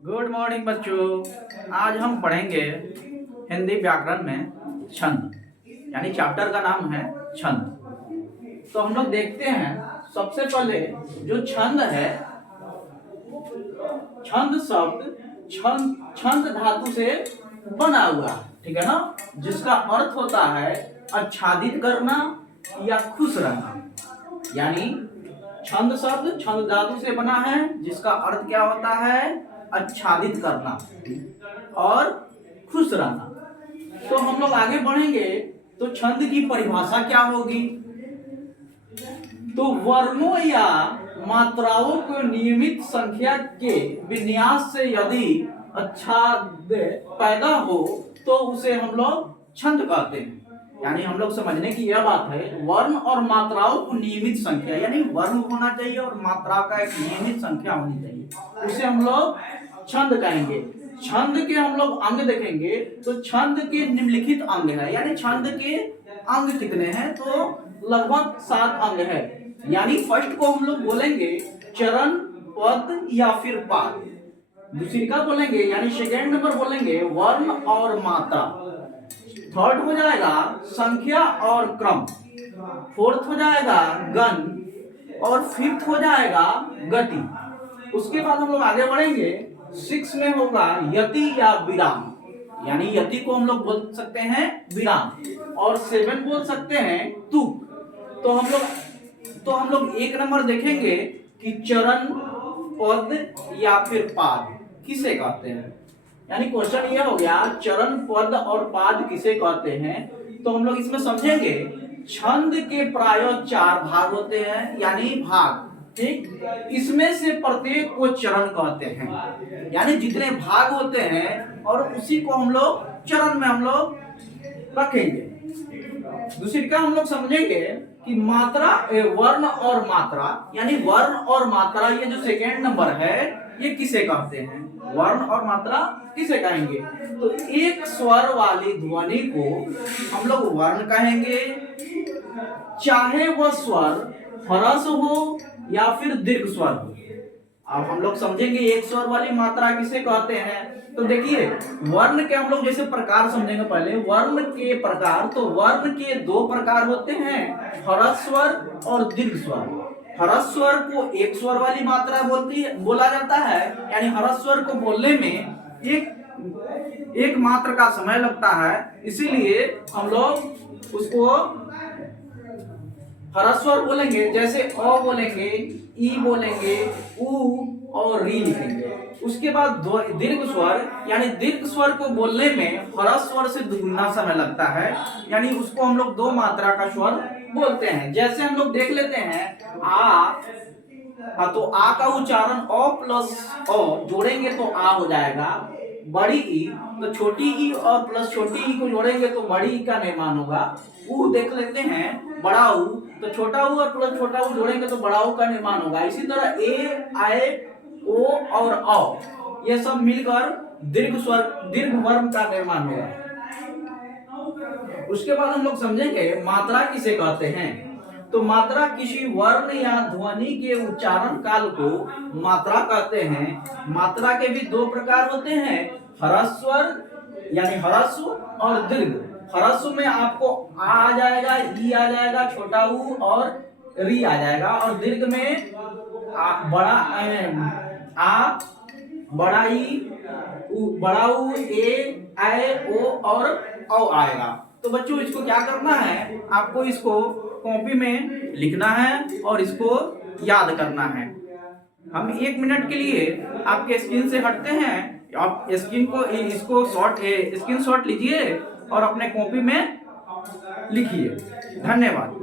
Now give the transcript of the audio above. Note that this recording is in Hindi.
गुड मॉर्निंग बच्चों। आज हम पढ़ेंगे हिंदी व्याकरण में छंद, यानी चैप्टर का नाम है छंद। तो हम लोग देखते हैं सबसे पहले जो छंद है, छंद शब्द छंद धातु से बना हुआ है, ठीक है ना, जिसका अर्थ होता है आच्छादित करना या खुश रहना। यानी छंद शब्द छंद धातु से बना है, जिसका अर्थ क्या होता है, आच्छादित करना और खुश रहना। तो हम लोग आगे बढ़ेंगे तो छंद की परिभाषा क्या होगी। तो वर्णों या मात्राओं को नियमित संख्या के विन्यास से यदि आच्छाद पैदा हो तो उसे हम लोग छंद कहते हैं। यानी हम लोग समझने की यह बात है, वर्ण और मात्राओं को नियमित संख्या, यानी वर्ण होना चाहिए और मात्रा का एक नियमित संख्या होनी चाहिए, उसे हम लोग छंद कहेंगे। छंद के हम लोग अंग देखेंगे तो छंद के निम्नलिखित अंग है, यानी छंद के अंग कितने हैं, तो लगभग 7 अंग है। यानी फर्स्ट को हम लोग बोलेंगे चरण, पद या फिर पाद। दूसरी का बोलेंगे यानी सेकेंड नंबर बोलेंगे वर्ण और मात्रा। थर्ड हो जाएगा संख्या और क्रम। फोर्थ हो जाएगा गण और फिफ्थ हो जाएगा गति। उसके बाद हम लोग आगे बढ़ेंगे, 6 में होगा यति या विराम, यानी यति को हम लोग बोल सकते हैं विराम, और 7 बोल सकते हैं तुक। तो हम लोग 1 नंबर देखेंगे कि चरण, पद या फिर पाद किसे कहते हैं। यानी क्वेश्चन ये हो गया चरण, पद और पाद किसे कहते हैं। तो हम लोग इसमें समझेंगे छंद के प्रायः 4 भाग होते हैं, यानी भाग, ठीक। इसमें से प्रत्येक को चरण कहते हैं, यानी जितने भाग होते हैं और उसी को हम लोग चरण में हम लोग रखेंगे। दूसरी का हम लोग समझेंगे कि मात्रा, वर्ण और मात्रा, यानी वर्ण और मात्रा, ये जो सेकेंड नंबर है ये किसे कहते हैं, वर्ण और मात्रा किसे कहेंगे। तो एक स्वर वाली ध्वनि को हम लोग वर्ण कहेंगे, चाहे वह स्वर ह्रस्व हो या फिर दीर्घ स्वर हो। अब हम लोग समझेंगे एक स्वर वाली मात्रा किसे कहते हैं। तो देखिए वर्ण के हम लोग जैसे प्रकार समझेंगे पहले, वर्ण के प्रकार। तो वर्ण के 2 प्रकार होते हैं, ह्रस्व स्वर और दीर्घ स्वर। ह्रस्व स्वर को एक स्वर वाली मात्रा बोला जाता है, यानी ह्रस्व स्वर को बोलने में एक मात्र का समय लगता है, इसीलिए हम लोग उसको ह्रस्व स्वर बोलेंगे। जैसे अ बोलेंगे, ई बोलेंगे, उ और री लिखेंगे। उसके बाद दीर्घ स्वर, यानी दीर्घ स्वर को बोलने में ह्रस्व स्वर से दुगुना समय लगता है, यानी उसको हम लोग 2 मात्रा का स्वर बोलते हैं। जैसे हम लोग देख लेते हैं आ, तो आ का उच्चारण अ प्लस अ जोड़ेंगे तो आ हो जाएगा। बड़ी ई, तो छोटी ई और प्लस छोटी ई को जोड़ेंगे तो बड़ी ई का निर्माण होगा। ऊ देख लेते हैं, बड़ा ऊ, तो छोटा ऊ और प्लस छोटा ऊ जोड़ेंगे तो बड़ा ऊ का निर्माण होगा। इसी तरह ए, आए, ओ और औ, ये सब मिलकर दीर्घ स्वर, दीर्घ वर्ण का निर्माण होगा। उसके बाद हम लोग समझेंगे मात्रा किसे कहते हैं। तो मात्रा किसी वर्ण या ध्वनि के उच्चारण काल को मात्रा कहते हैं। मात्रा के भी 2 प्रकार होते हैं, ह्रस्व स्वर यानी ह्रस्व और दीर्घ। ह्रस्व में आपको आ जाएगा, ई आ जाएगा, छोटा ऊ और री आ जाएगा, और दीर्घ में बड़ा ई, बड़ा ऊ, ए, आए, ओ और औ आएगा। तो बच्चों इसको क्या करना है, आपको इसको कॉपी में लिखना है और इसको याद करना है। हम 1 मिनट के लिए आपके स्क्रीन से हटते हैं, आप इसको स्क्रीनशॉट लीजिए और अपने कॉपी में लिखिए। धन्यवाद।